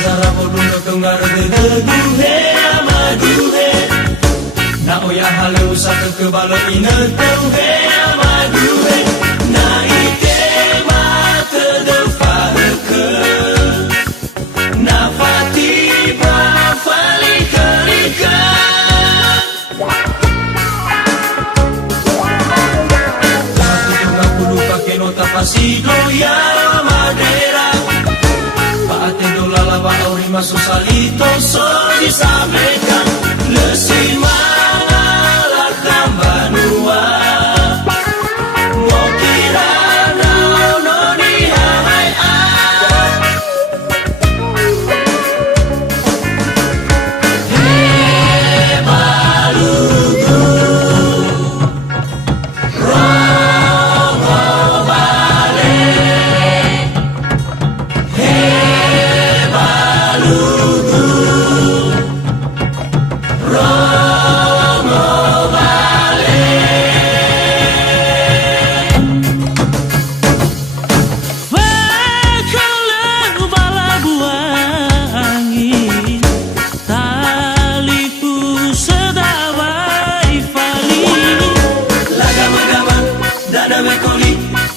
Zara boleh dengar deduhe amaduhe, na oya halu satu kebalo ina tuhe amaduhe, na ite mata defarke, na fati bafali kerika. Satu juga kudu pakai nota pasido ya madera. Lava aurima susalito soy sabekan lesimana la cambanua mokira no ni hai balugu romo vale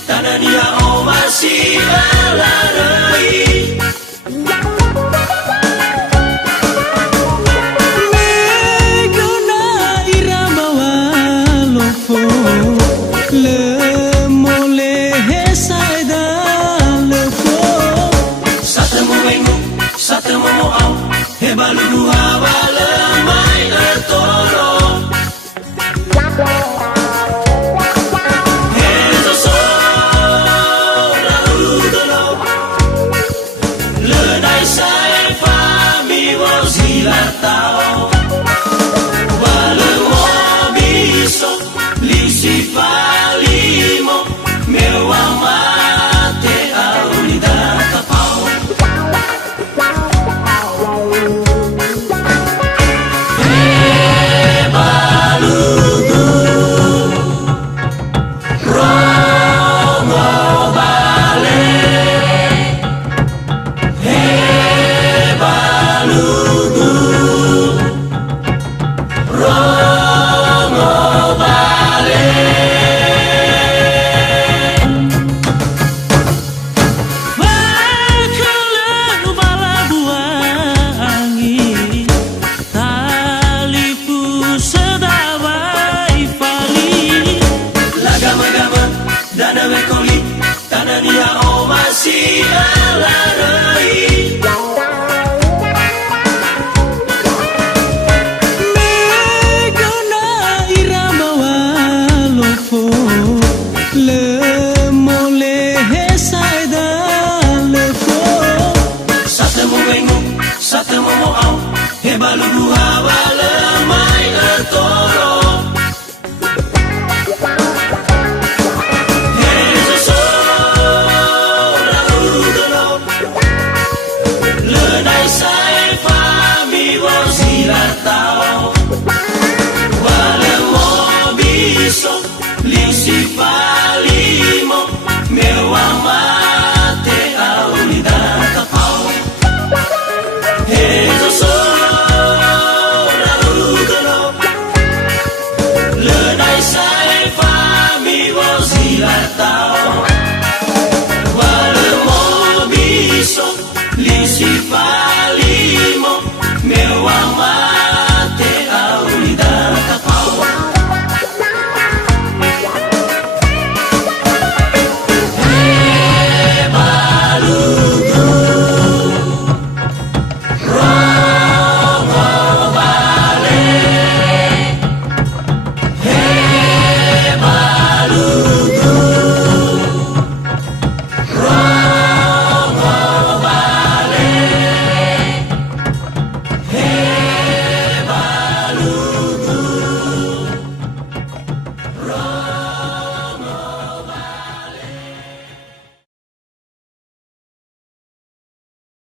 Tanania o masih alarei Megona irama walofo le mole hesaida lefo Satemu mengu, satemu moau Hebalu hawala mai ertoro Tao Walau biso Lisi palimo Mewa mate Aunida tapau Balugu Romo vale Balugu Dana mekoli, tanania o masih alarei Megona irama walofo le mole hesaida lefo Satemu mengu, satemu moau Hebalu hawala mai ertoro Tao Walau biso Lisi palimo Mewa mate Aunida tapau Hezo sora udano Lenai sai fami wazila tao Walau biso Lisi palimo Mewa mate